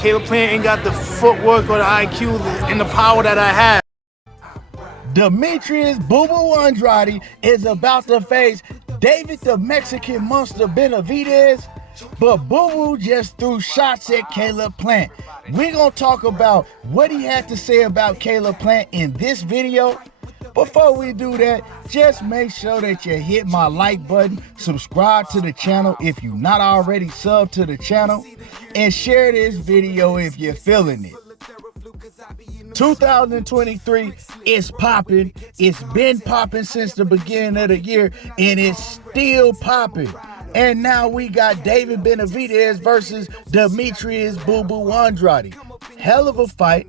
Caleb Plant ain't got the footwork or the IQ and the power that I have. Demetrius Boo Boo Andrade is about to face David the Mexican Monster Benavidez, but Boo Boo just threw shots at Caleb Plant. We're going to talk about what he had to say about Caleb Plant in this video. Before we do that, just make sure that you hit my like button, subscribe to the channel if you're not already subbed to the channel, and share this video if you're feeling it. 2023 is popping. It's been popping since the beginning of the year, and it's still popping. And now we got David Benavidez versus Demetrius Boo Boo Andrade. Hell of a fight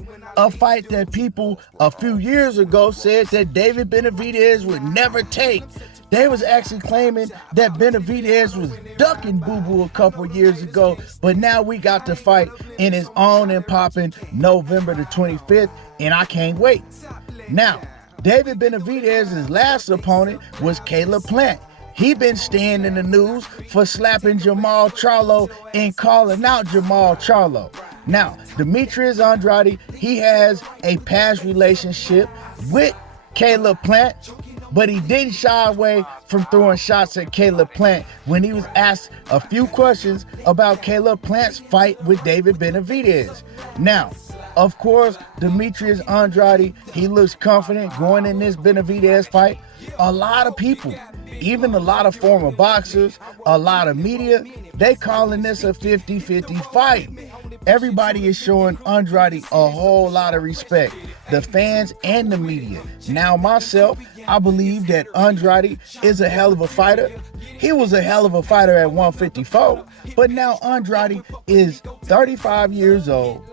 that people a few years ago said that David Benavidez would never take. They was actually claiming that Benavidez was ducking Boo Boo a couple years ago, but now we got the fight and it's on and popping November the 25th, and I can't wait. Now, David Benavidez's last opponent was Caleb Plant. He been staying in the news for slapping Jamal Charlo and calling out Jamal Charlo. Now, Demetrius Andrade, he has a past relationship with Caleb Plant, but he didn't shy away from throwing shots at Caleb Plant when he was asked a few questions about Caleb Plant's fight with David Benavidez. Now, of course, Demetrius Andrade, he looks confident going in this Benavidez fight. A lot of people, even a lot of former boxers, a lot of media, they calling this a 50-50 fight. Everybody is showing Andrade a whole lot of respect, the fans and the media. Now myself, I believe that Andrade is a hell of a fighter. He was a hell of a fighter at 154, but now Andrade is 35 years old,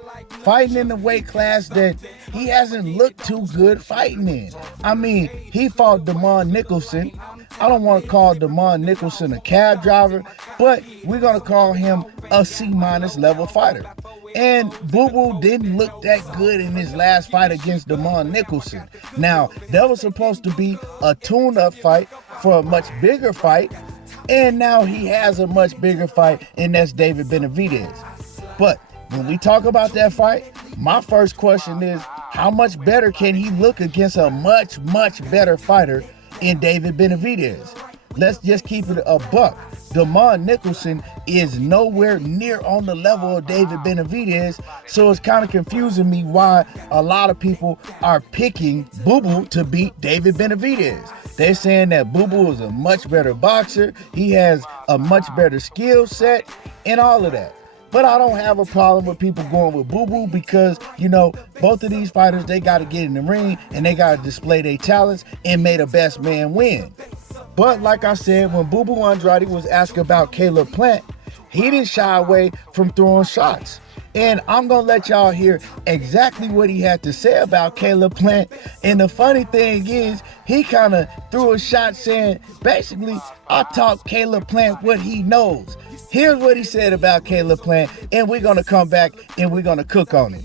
fighting in the weight class that he hasn't looked too good fighting in. I mean, he fought Damon Nicholson. I don't want to call Damon Nicholson a cab driver, but we're going to call him a C- level fighter. And Boo Boo didn't look that good in his last fight against Damon Nicholson. Now, that was supposed to be a tune-up fight for a much bigger fight, and now he has a much bigger fight, and that's David Benavidez. But when we talk about that fight, my first question is, how much better can he look against a much, much better fighter in David Benavidez? Let's just keep it a buck. Damon Nicholson is nowhere near on the level of David Benavidez, so it's kind of confusing me why a lot of people are picking Boo Boo to beat David Benavidez. They're saying that Boo Boo is a much better boxer, he has a much better skill set, and all of that. But I don't have a problem with people going with Boo Boo because, you know, both of these fighters, they got to get in the ring and they got to display their talents and make the best man win. But like I said, when Boo Boo Andrade was asked about Caleb Plant, he didn't shy away from throwing shots. And I'm going to let y'all hear exactly what he had to say about Caleb Plant. And the funny thing is, he kind of threw a shot saying, basically, I taught Caleb Plant what he knows. Here's what he said about Caleb Plant, and we're going to come back and we're going to cook on it.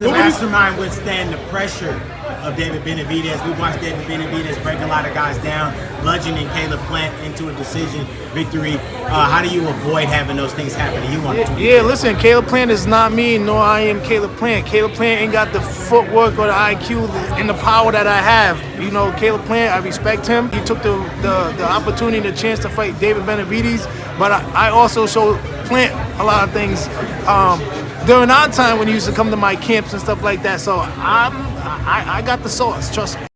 The mastermind withstand the pressure of David Benavidez. We watched David Benavidez break a lot of guys down, bludgeoning Caleb Plant into a decision victory. How do you avoid having those things happen to you on the 20th? Yeah, listen, Caleb Plant is not me, nor I am Caleb Plant. Caleb Plant ain't got the footwork or the IQ and the power that I have. You know, Caleb Plant, I respect him. He took the opportunity, the chance to fight David Benavidez, but I also showed Plant a lot of things during our time when he used to come to my camps and stuff like that. So I got the sauce, trust me.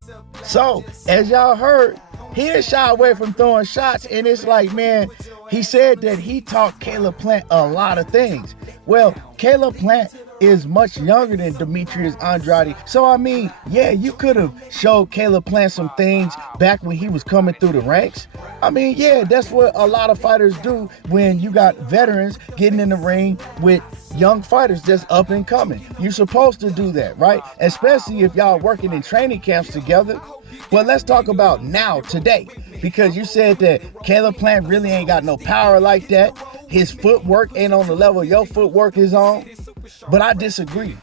So, as y'all heard, he didn't shy away from throwing shots, and it's like, man, he said that he taught Caleb Plant a lot of things. Well, Caleb Plant is much younger than Demetrius Andrade. So, I mean, yeah, you could have showed Caleb Plant some things back when he was coming through the ranks. I mean, yeah, that's what a lot of fighters do when you got veterans getting in the ring with young fighters that's up and coming. You're supposed to do that, right? Especially if y'all working in training camps together. But let's talk about now, today, because you said that Caleb Plant really ain't got no power like that. His footwork ain't on the level your footwork is on. But I disagree.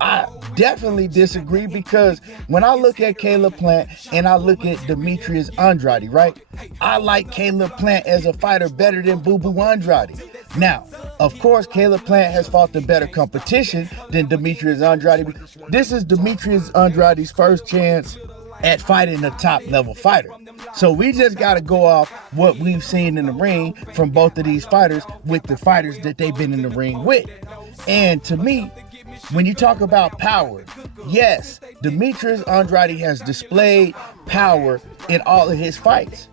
I definitely disagree, because when I look at Caleb Plant and I look at Demetrius Andrade, right? I like Caleb Plant as a fighter better than Boo Boo Andrade. Now, of course, Caleb Plant has fought the better competition than Demetrius Andrade. This is Demetrius Andrade's first chance at fighting a top level fighter. So we just got to go off what we've seen in the ring from both of these fighters with the fighters that they've been in the ring with. And to me, when you talk about power, yes, Demetrius Andrade has displayed power in all of his fights,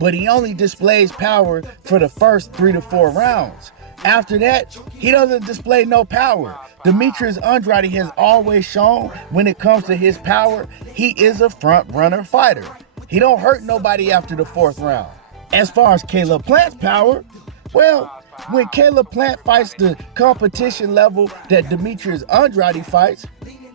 but he only displays power for the first 3 to 4 rounds. After that, he doesn't display no power. Demetrius Andrade has always shown when it comes to his power, he is a front runner fighter. He don't hurt nobody after the 4th round. As far as Caleb Plant's power, well, when Caleb Plant fights the competition level that Demetrius Andrade fights,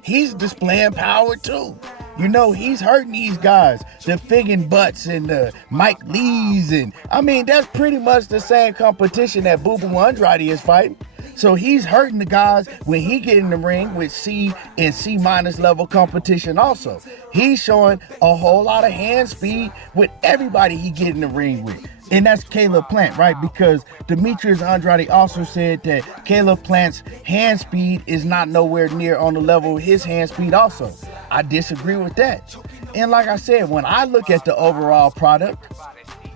he's displaying power too. You know, he's hurting these guys, the Figgin Butts and the Mike Lees, and I mean, that's pretty much the same competition that Boo Boo Andrade is fighting. So he's hurting the guys when he get in the ring with C and C- level competition also. He's showing a whole lot of hand speed with everybody he get in the ring with. And that's Caleb Plant, right? Because Demetrius Andrade also said that Caleb Plant's hand speed is not nowhere near on the level of his hand speed also. I disagree with that. And like I said, when I look at the overall product,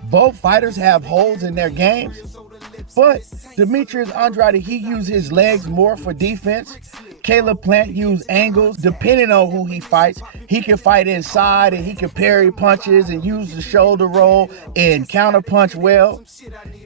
both fighters have holes in their games. But Demetrius Andrade, he used his legs more for defense. Caleb Plant used angles. Depending on who he fights, he can fight inside and he can parry punches and use the shoulder roll and counter punch well.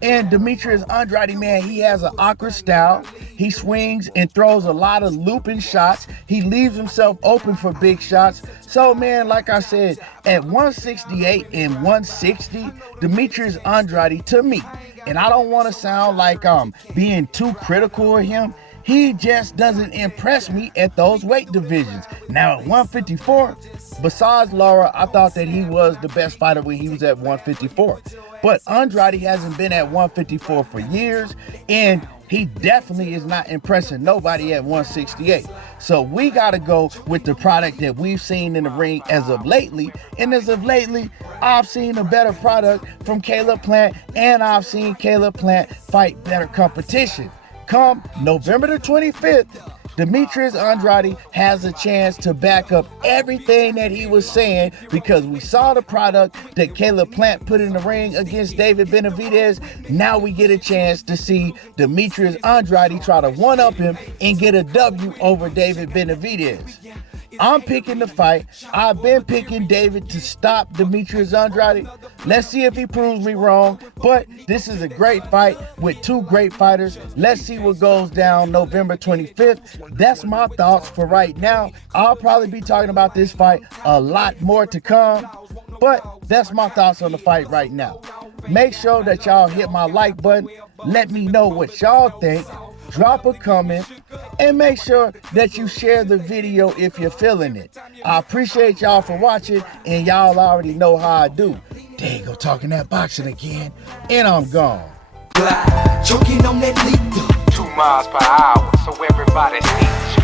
And Demetrius Andrade, man, he has an awkward style. He swings and throws a lot of looping shots. He leaves himself open for big shots. So, man, like I said, at 168 and 160, Demetrius Andrade, to me, and I don't want to sound like I'm being too critical of him, he just doesn't impress me at those weight divisions. Now at 154, besides Lara, I thought that he was the best fighter when he was at 154. But Andrade hasn't been at 154 for years, and he definitely is not impressing nobody at 168. So we got to go with the product that we've seen in the ring as of lately. And as of lately, I've seen a better product from Caleb Plant, and I've seen Caleb Plant fight better competition. Come November the 25th, Demetrius Andrade has a chance to back up everything that he was saying, because we saw the product that Caleb Plant put in the ring against David Benavidez. Now we get a chance to see Demetrius Andrade try to one-up him and get a W over David Benavidez. I'm picking the fight. I've been picking David to stop Demetrius Andrade. Let's see if he proves me wrong. But this is a great fight with two great fighters. Let's see what goes down November 25th. That's my thoughts for right now. I'll probably be talking about this fight a lot more to come. But that's my thoughts on the fight right now. Make sure that y'all hit my like button. Let me know what y'all think. Drop a comment and make sure that you share the video if you're feeling it. I appreciate y'all for watching, and y'all already know how I do. There you go, talking that boxing again, and I'm gone. Choking on that lead, 2 miles per hour, so everybody hates you.